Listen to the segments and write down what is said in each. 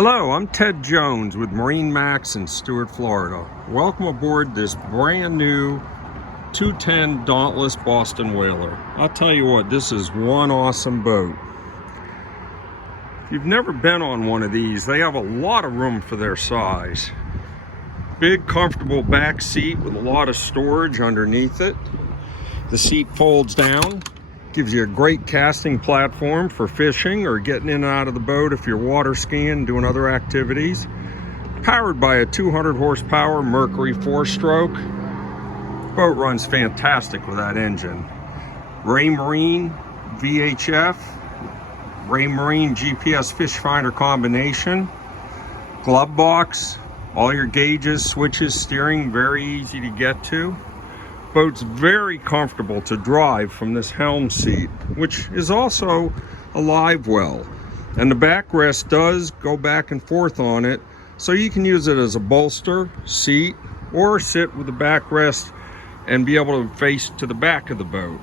Hello, I'm Ted Jones with MarineMax in Stuart, Florida. Welcome aboard this brand new 210 Dauntless Boston Whaler. I'll tell you what, this is one awesome boat. If you've never been on one of these, they have a lot of room for their size. Big, comfortable back seat with a lot of storage underneath it. The seat folds down. Gives you a great casting platform for fishing or getting in and out of the boat if you're water skiing, doing other activities. Powered by a 200 horsepower Mercury 4-stroke. Boat runs fantastic with that engine. Marine VHF, Marine GPS fish finder combination, glove box, all your gauges, switches, steering, very easy to get to. Boat's very comfortable to drive from this helm seat, which is also a live well. And the backrest does go back and forth on it, so you can use it as a bolster, seat, or sit with the backrest and be able to face to the back of the boat.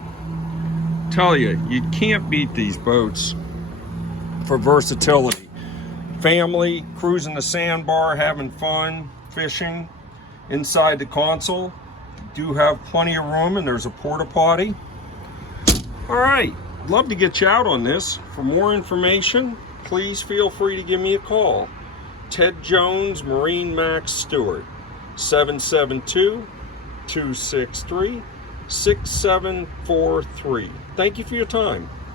Tell you, you can't beat these boats for versatility. Family, cruising the sandbar, having fun, fishing. Inside the console, do have plenty of room, and there's a porta potty. All right, love to get you out on this. For more information, please feel free to give me a call. Ted Jones, MarineMax Stuart, 772-263-6743. Thank you for your time.